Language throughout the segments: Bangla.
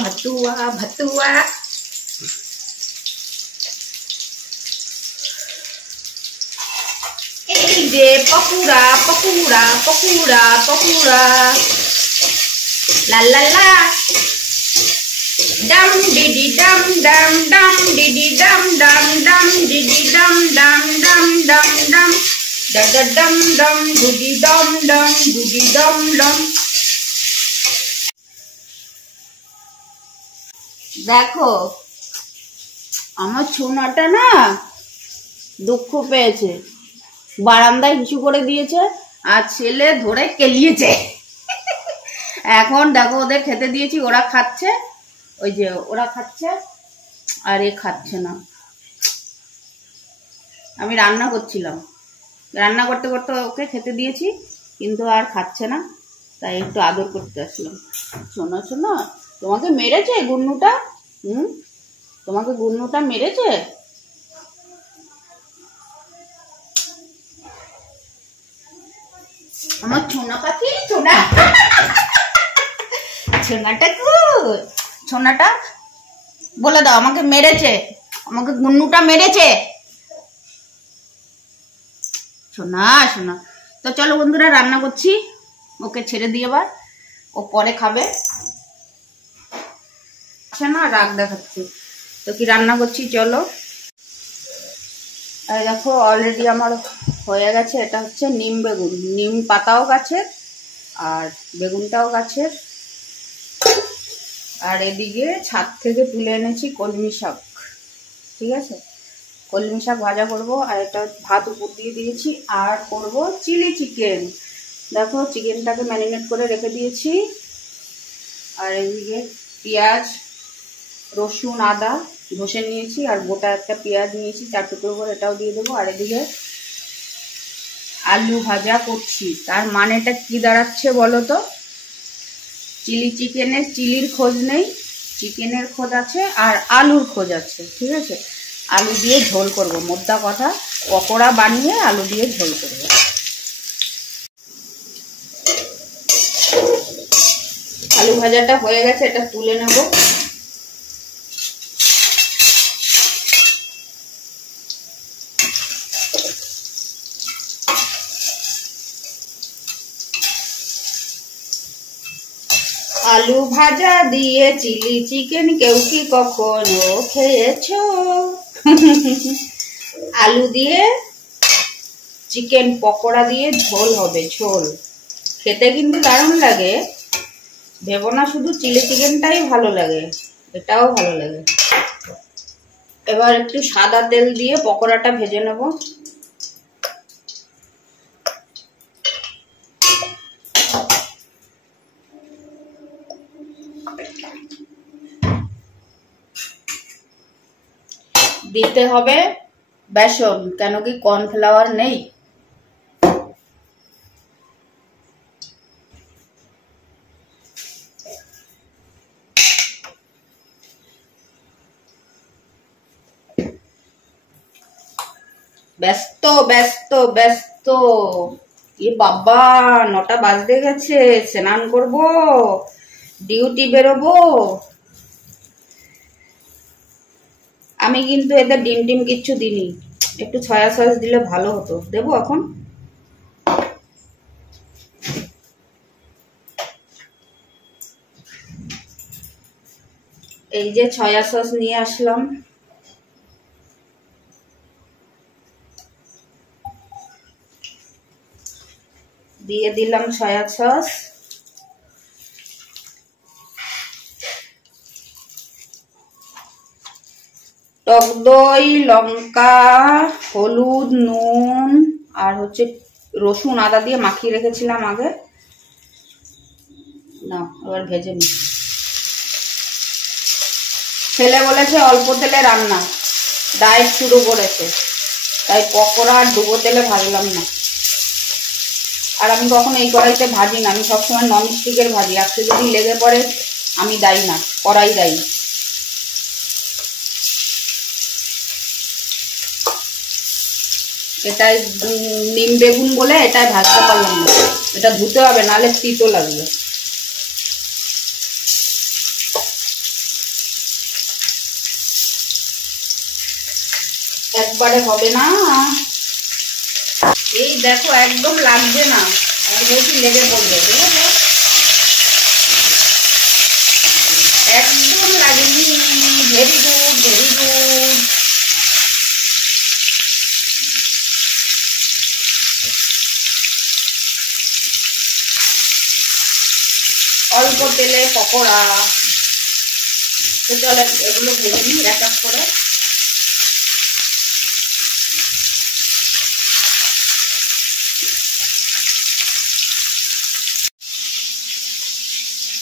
भतुआ भतुआ। এই যে পকুড়া পকুড়া পকুড়া পকুড়া লা লা লা dum diddy dum dum dum diddy dum dum dum diddy dum dum dum dum dum da da dum dum diddy dum dum diddy dum dum। দেখো আমার ছোনাটা না দুঃখ পেয়েছে, বারান্দায় হিসু করে দিয়েছে আর ছেলে ধরে কেলিয়েছে। এখন দেখো ওদের খেতে দিয়েছি, ওরা খাচ্ছে, ওই যে ওরা খাচ্ছে আর এ খাচ্ছে না। আমি রান্না করছিলাম, রান্না করতে করতে ওকে খেতে দিয়েছি কিন্তু আর খাচ্ছে না, তাই একটু আদর করতে আসলাম। শোনো শোনো, তোমাকে মেরেছে গুন্নুটা? তোমাকে গুন্নুটা মেরেছে? আমার ছোনা পাখি, ছোনা ছোনাটা ছোনাটা বলে দাও আমাকে মেরেছে, আমাকে গুন্নুটা মেরেছে। শোনা শোনা, তো চলো বন্ধুরা রান্না করছি, ওকে ছেড়ে দিয়ে এবার ও পরে খাবে। না রাগ দেখাচ্ছি তো কি রান্না করছি চলো। আর দেখো অলরেডি আমার হয়ে গেছে, এটা হচ্ছে নিম বেগুন, নিম পাতাও গাছের আর বেগুনটাও গাছের। আর এদিকে ছাদ থেকে তুলে এনেছি কলমি শাক, ঠিক আছে, কলমি শাক ভাজা করব। আর এটা ভাত উপর দিয়ে দিয়েছি, আর করব চিলি চিকেন। দেখো চিকেনটাকে ম্যারিনেট করে রেখে দিয়েছি। আর এদিকে পেঁয়াজ রসুন আদা ঘষে নিয়েছি, আর গোটা একটা পেঁয়াজ নিয়েছি 4 টুকরো করে, এটাও দিয়ে দেবো। আর এদিকে আলু ভাজা করছি। তার মানেটা কি দাঁড়াচ্ছে বলো তো? চিলি চিকেনের চিলির খোঁজ নেই, চিকেনের খোঁজ আছে আর আলুর খোঁজ আছে, ঠিক আছে। আলু দিয়ে ঝোল করব, মোদ্দা কথা পকোড়া বানিয়ে আলু দিয়ে ঝোল করব। আলু ভাজাটা হয়ে গেছে, এটা তুলে নেব। আলু ভাজা দিয়ে চিলি চিকেন কেউ কি কখনো খেয়েছো? আলু দিয়ে চিকেন পকোড়া দিয়ে ঝোল হবে, ঝোল খেতে কিন্তু দারুণ লাগে। ভেবো না শুধু চিলি চিকেনটাই ভালো লাগে, এটাও ভালো লাগে। এবার একটু সাদা তেল দিয়ে পকোড়াটা ভেজে নেব। দিতে হবে বেসন, কেন কি কর্নফ্লাওয়ার নেই। ব্যস্ত ব্যস্ত ব্যস্ত, এ বাবা 9টা বাজতে গেছে, স্নান করব, ডিউটি বেরোবো। আমি কিন্তু এতে ডিম টিম কিচ্ছু দিইনি, একটু সয়া সস দিলে ভালো হতো, দেবো এখন। এই যে সয়া সস নিয়ে আসলাম, দিয়ে দিলাম সয়া সস। টক দই, লঙ্কা, হলুদ, নুন আর হচ্ছে রসুন আদা দিয়ে মাখিয়ে রেখেছিলাম আগে। না এবার ভেজে নি। ছেলে বলেছে অল্প তেলে রান্না, ডায়েট শুরু করেছে, তাই পকোড়া আর ডুবো তেলে ভাজলাম না। আর আমি কখনো এই কড়াইতে ভাজি না, আমি সবসময় ননস্টিকের ভাজি। আজকে যদি লেগে পড়ে আমি দায়ী না, কড়াই দায়ী। এটাই নিম বেগুন বলে এটাই ভাজতে পারলাম না, এটা ধুতে হবে নাহলে তিতো লাগবে। একবারে হবে না। এই দেখো একদম লাগবে না, আমি বলছি লেগে পড়বে, ঠিক আছে? একদম লাগেনি। Very good, very good. অল্প তেলে পকোড়া। তো চলো এগুলো ভেজে নিই এক এক করে।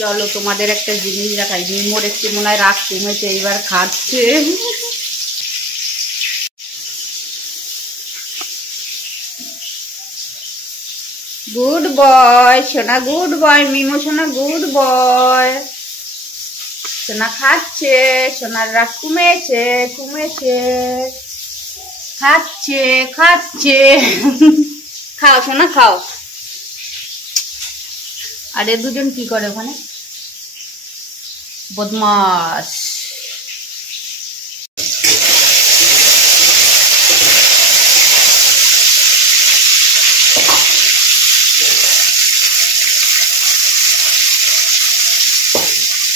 চলো তোমাদের একটা জিনিস দেখাই। মিমোর একটু মনে হয় রাগ কমেছে, এইবার খাচ্ছে। গুড বয় সোনা, গুড বয় মিমো সোনা, গুড বয়। সোনা খাচ্ছে, সোনার রাগ কমেছে, কমেছে। খাচ্ছে খাচ্ছে। খাও সোনা খাও। আর এ দুজন কি করে ওখানে? বদমাস।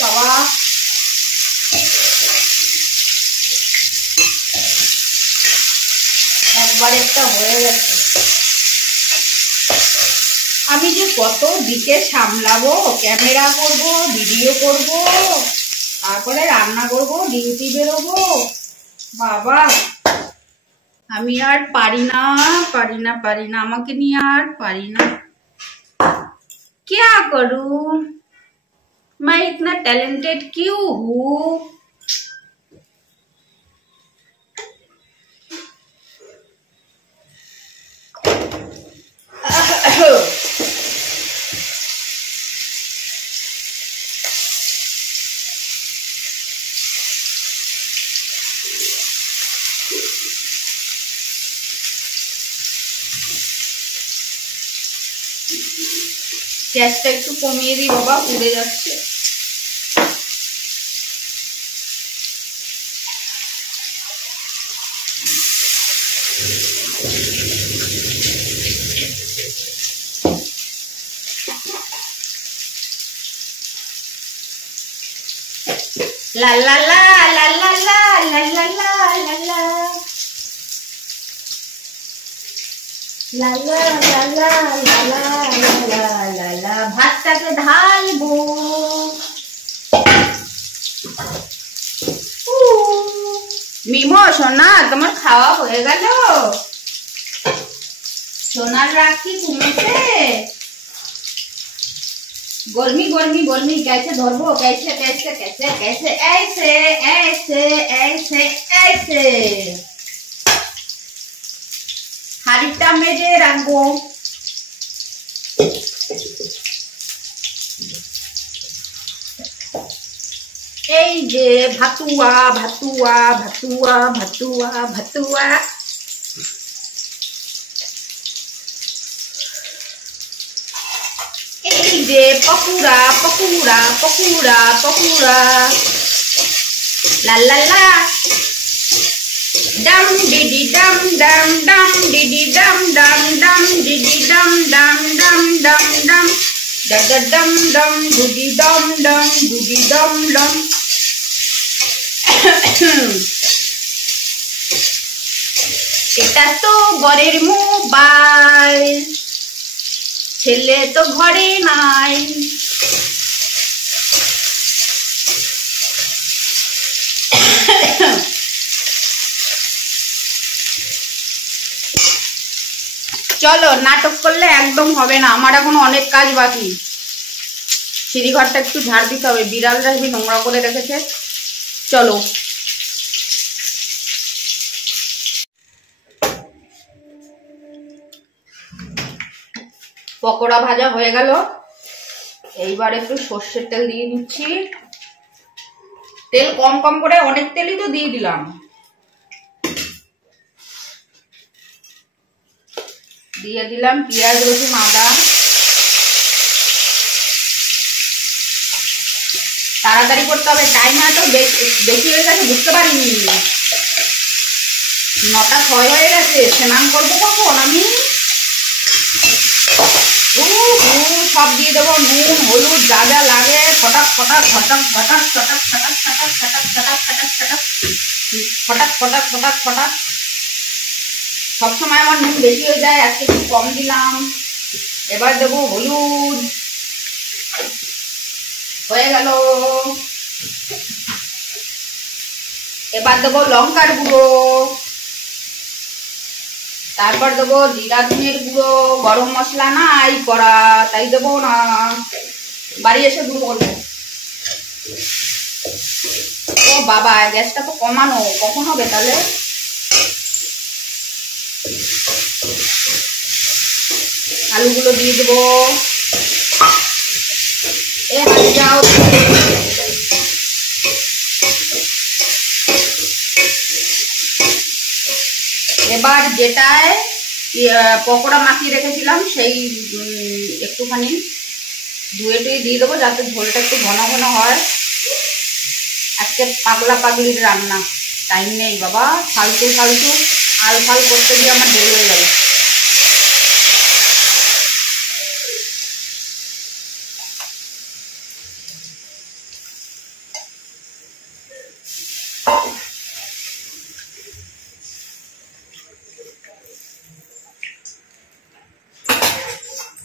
বাবা একবার একটা হয়ে গেছে। আমি যে কত দিকে সামলাবো, ক্যামেরা করব, ভিডিও করব, তারপরে রান্না করব, ডিউটি বেরোবো। বাবা আমি আর পারি না, পারি না, পারি না, আমাকে নিয়ে আর পারি না। क्या करूं मैं, इतना टैलेंटेड क्यों हूँ? গ্যাসটা একটু কমিয়ে দিই বাবা, পুড়ে যাচ্ছে। লা লা লা লা লা লা লা লা লা লা লা লা লা লা লা লা লা লা লা। ভাতটাকে ঢালবো। মিমো সোনা তোমার খাওয়া হয়ে গেল? সোনার রাগ কি কমেছে? गर्मी गर्मी गर्मी कैसे धरबो, कैसे कैसे कैसे कैसे, ऐसे ऐसे ऐसे ऐसे হাড়িটা মেজে রাখবো। এই যে ভাতুয়া ভাতুয়া ভাতুয়া ভাতুয়া ভাতুয়া। এই যে পকুড়া পকুড়া পকুড়া পকুড়া। লা লা লা Dam DD Dam Dam Dam DD Dam Dam Dam DD Dam Dam Dam Dam Dam ডা ডা ডাম ডাম ডুডি ডাম ডাম ডুডি ডাম ডাম। এটা তো বরের মোবাইল, ছেলে তো ঘরে নাই। চলো নাটক করলে একদম হবে না, আমার এখন অনেক কাজ বাকি। সিঁড়িঘরটা একটু ঝাড় দিতে হবে, বিড়ালরা হেবি নোংরা করে রেখেছে। চলো পকোড়া ভাজা হয়ে গেল, এইবার একটু সর্ষের তেল দিয়ে দিচ্ছি। তেল কম কম করে, অনেক তেলই তো দিয়ে দিলাম। দিয়ে দিলাম পেঁয়াজ রসুন আদা। তাড়াতাড়ি করতে হবে, টাইম হয়তো বেশি হয়ে গেছে, বুঝতে পারিনি। 9:06 হয়ে গেছে, স্নান করবো কখন আমি? সব দিয়ে দেবো, নুন হলুদ যা যা লাগে, ফটাক ফটাক ফটাক ফটাক ফটাক ফটাক ফটাক ফটাক ফটাক ফটাক ফটাক ফটাক ফটাক ফটাক ফটাক। সবসময় আমার নুন বেশি হয়ে যায়, আজকে একটু কম দিলাম। এবার দেবো হলুদ, হয়ে গেল। এবার দেবো লঙ্কার গুঁড়ো, তারপর দেবো জিরা ধনের গুঁড়ো। গরম মশলা নাই করা, তাই দেবো না, বাড়ি এসে গুঁড়ো করবো। ও বাবা, গ্যাসটা তো কমানো, কখন হবে তাহলে? আলুগুলো দিয়ে দেবো। যাও, এবার যেটায় পকোড়া মাখিয়ে রেখেছিলাম সেই একটুখানি ধুয়ে টুয়ে দিয়ে দেবো, যাতে ঝোলটা একটু ঘন ঘন হয়। আজকে পাগলা পাগলির রান্না, টাইম নেই বাবা, ফালতু ফালতু আল ফাল করতে গিয়ে আমার দেরি হয়ে যাবে।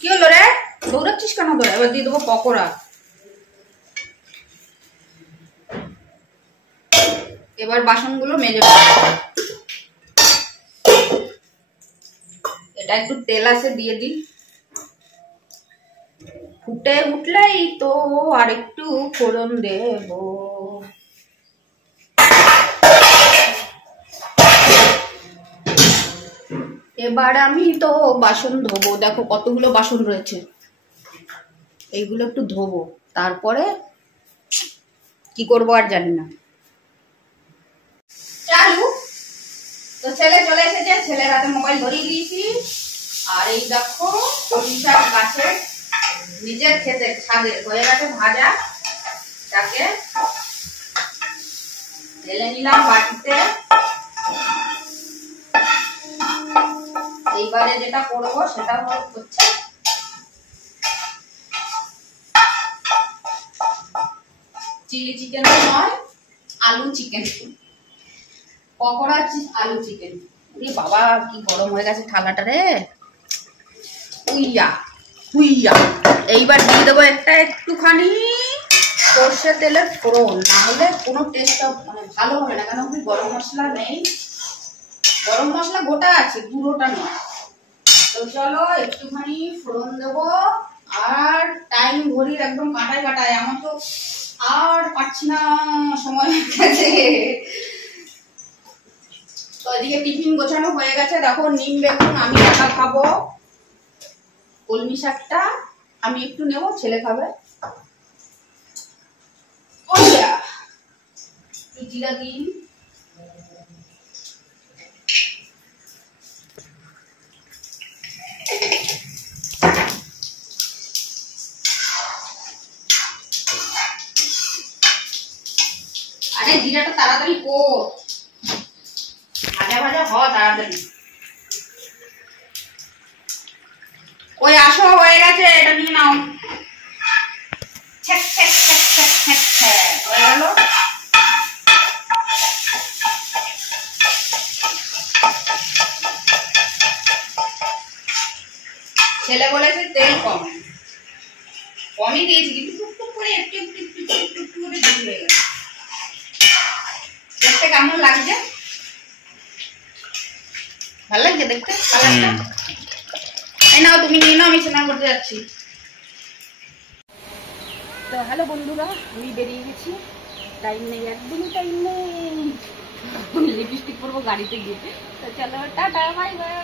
কি হলো রে, দৌড়াচ্ছিস কেন ধরে? এবার দিয়ে দেবো পকোড়া। এবার বাসনগুলো মেজে এটা একটু তেল আছে দিয়ে দিই, ফুটে উঠলেই তো আর একটু ফোড়ন দেব। এবার আমি তো বাসন ধোবো, দেখো কতগুলো বাসন রয়েছে, এইগুলো একটু ধোবো, তারপরে কি করবো আর জানি না। চালু তো ছেলে চলে এসেছে, ছেলের হাতে মোবাইল ধরিয়ে দিয়েছি। আর এই দেখো কলমি শাক গাছের নিজের খেতে ছাদে হয়ে গেছে ভাজা, তাকে ঢেলে নিলাম বাটিতে। এইবারে যেটা করবো সেটা হচ্ছে চিলি চিকেন নয়, আলু চিকেন, পকোড়া আলু চিকেন। বাবা কি গরম হয়ে গেছে থালাটা রে, উইয়া উইয়া। এইবার দিয়ে দেবো একটা একটুখানি সর্ষে তেলের ফোড়ন, না হলে কোনো টেস্টটা মানে ভালো হবে না, কেন কি গরম মশলা নেই, গরম মশলা গোটা আছে, গুঁড়োটা নয়। তো চলো একটুখানি ফোড়ন দেবো। আর টাইম ঘড়ির একদম কাটায় কাটায়, আমার তো আর পাচ্ছি না সময় গেছে। তো এদিকে টিফিন গোছানো হয়ে গেছে, দেখো নিম বেগুন আমি একা খাবো, কলমি শাকটা আমি একটু নেব, ছেলে খাবে। জিরা দিন, আরে জিরাটা তাড়াতাড়ি কর, ভাজা ভাজা হ তাড়াতাড়ি। ওই আসো, হয়ে গেছে, এটা নিয়ে নাও। হয়ে গেল। ছেলে বলেছে তেল কম, কমই দিয়েছি, কিন্তু টুকটুক করে একটু একটু একটু একটু একটু করে বেশি হয়ে গেছে। দেখতে কেমন লাগছে? ভালো লাগছে দেখতে কালারটা? এই নাও তুমি নিয়ে নাও, আমি স্নান করতে যাচ্ছি। তো হ্যালো বন্ধুরা, আমি বেরিয়ে গেছি, টাইম নেই, একদমই টাইম নেই, লিপস্টিক পরবো গাড়িতে গিয়ে। তো চলো টাটা, বাই বাই।